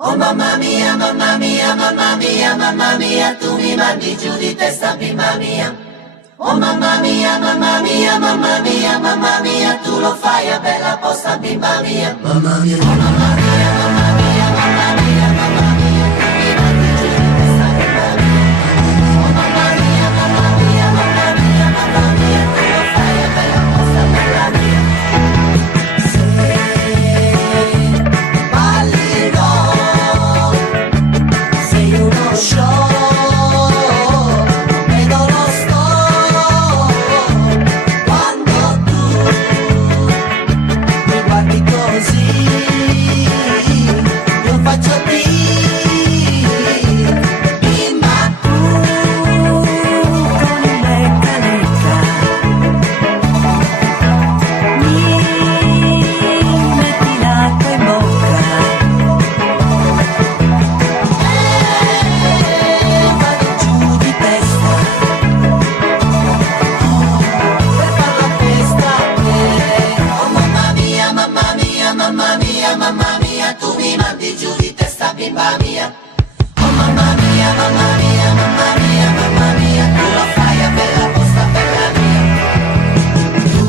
Oh mamma mia, mamma mia, mamma mia, mamma mia, tu mi mandi giù di testa, bimba mia. Oh mamma mia, mamma mia, mamma mia, mamma mia, tu lo fai a bella posta, bimba mia. Mamma mia, oh mamma mia, mamma mia, mamma mia, mamma mia, tu mi mandi giù di testa, bimba mia. Oh mamma mia, mamma mia, mamma mia, mamma mia, tu lo fai a bella posta, bella mia. Sei uno show, vedo lo sto, quando tu mi guardi così, io faccio bimba tu, con il lecca lecca, mi metti l'acqua in bocca. Mamma mia, tu mi mandi giù di testa, bimba mia. Oh mamma mia, mamma mia, mamma mia, mamma mia, tu lo fai a bella posta, bella mia. Tu,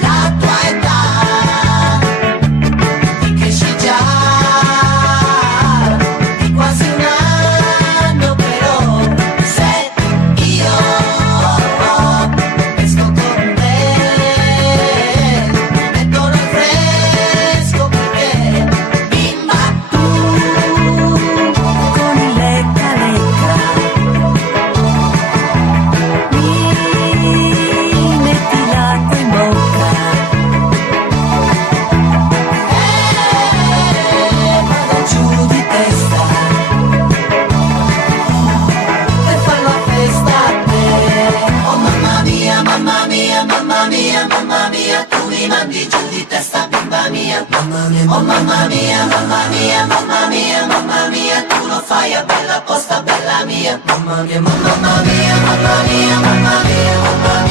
la tua età, ti cresci già, di quasi un anno però, se io esco con te, mettono il fresco perché bimba tu, con il lecca lecca, mi metti l'acqua in bocca. Vado giù di testa per far la festa a te. Oh mamma mia, mamma mia, mamma mia, mamma mia, tu mi mandi giù di testa, bimba mia. Mamma mia, oh mamma mia, mamma mia, mamma mia, mamma mia, tu lo fai a bella posta, bella mia. Mamma mia, mamma mia, mamma mia, mamma mia, mamma mia.